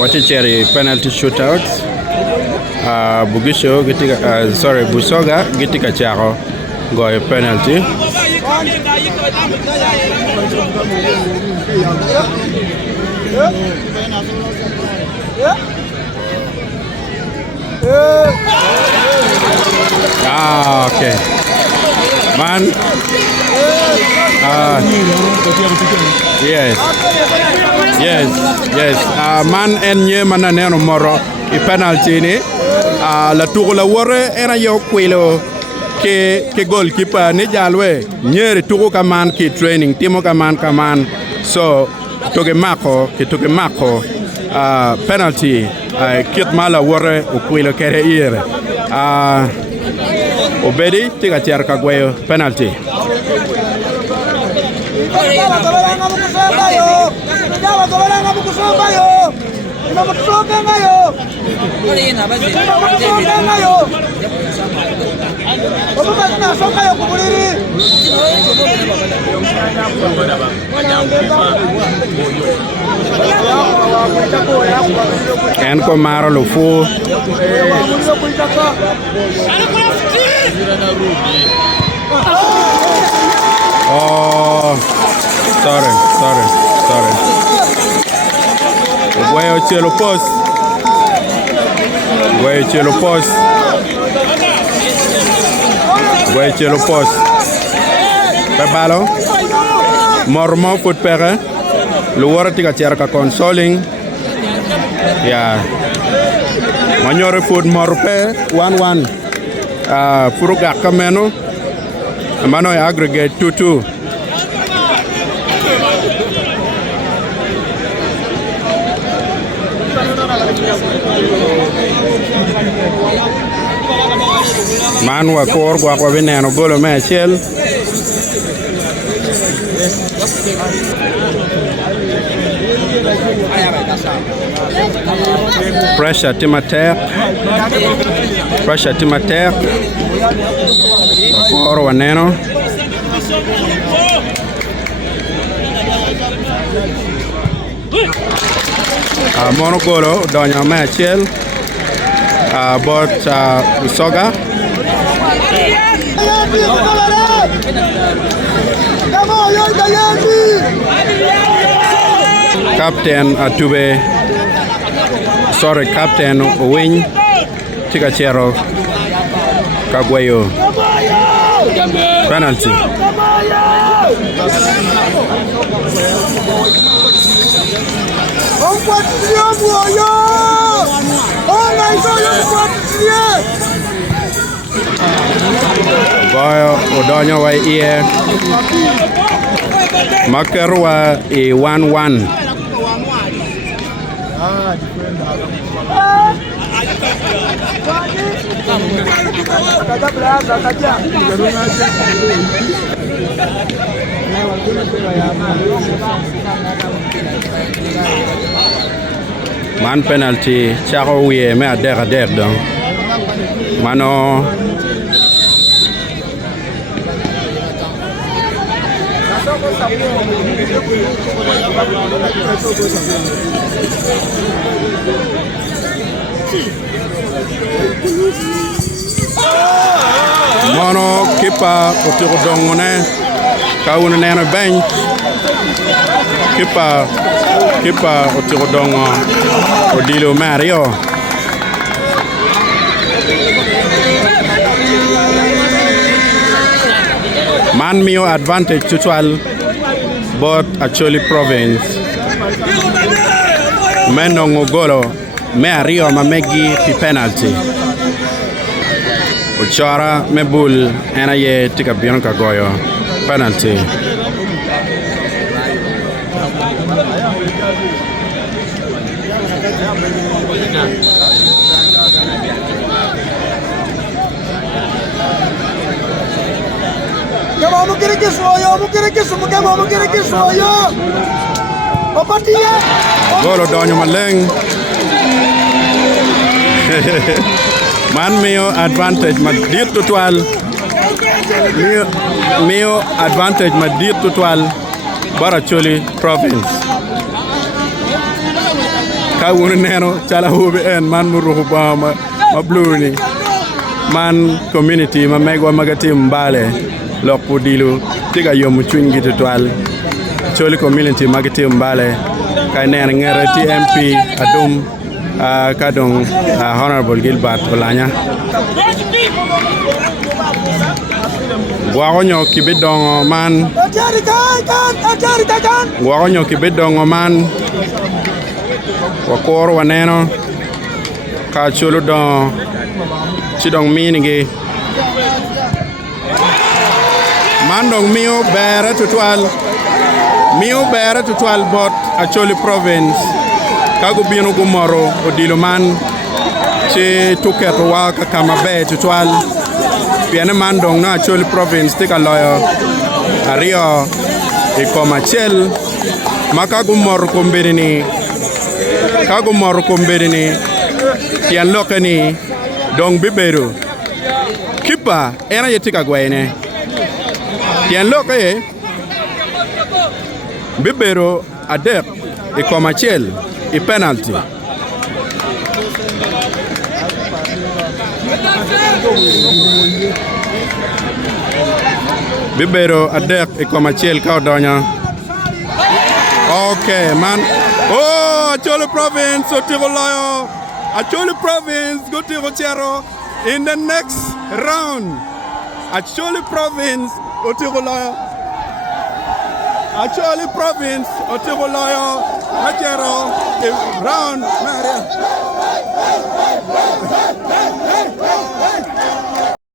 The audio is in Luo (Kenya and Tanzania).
Wachichere penalty shootouts. Bugisho gitika Busoga gitika chako goyo penalty. Okay. Man. Yes. Man en nye mananeno moro I penalty ni. La tour la wore era yo kwelo ke goalkeeper ni jalwe nyeri tuko kaman ki training timo kaman so toge mako penalty kit mala wore ukwelo kere ire obedi tiga tiar kagweyo penalty En komaro lufu oh sorry Guayo chelo post Pebalo Mormo foot pere Luwara tiga tiarka consoling ya Manyore foot morpe 1-1 Furuga kameno Mano aggregate 2-2 Manwa kor kwa veneno golo mechel pressure timater kor waneno mono golo donyo mechel bot Busoga Captain Atube Captain Owing Tigachero Kagwayo penalty Goyo Odonyo wa iye Makerwa 1-1 Man penalty chako wiye me adek dong mano Mono kipa otiro dongone kauna nena bench kipa otiro dongo Odilo Mario man mio advantage total but actually province menongo golo Mario mamegi pi penalty Uchara mebul ena ye tika bion ka goyo penalty Golo donyo maleng. Man miyo advantage madit tutwal. Miyo advantage madit tutwal Baracholi province. Kawuno neno chala hube en man muruhu ba ma blue ni. Man community ma megwa magatim mbale lokpo dilu tiga yomu chwingi tutwal. Choli community magatim mbale kay nena ngere TMP adum kadong Honorable Gilbert Olanya. Wagonyo kibidongo man. Wagonyo kibidongo man. Wakoro waneno ka chulu don chidong minigi. Mandong miyo bere tutwal. Miyo bere tutwal bot Acholi province. Kago bino gumoro odilo man che tuketo waka kama be tutwal. Piane mandong na Acholi province tika loyo ario Comachel makago moro komberini tian lokani dong biberu kipa ena yetika gwene tian lokaye biberu adep Comachel penalty. Bibero adek Comachel kaudonya. Okay, man. Oh, Acholi province otiro loyo. Acholi province gotiro chero in the next round. Acholi province otiro loyo. Acholi province otiro loyo. Achero round Maria.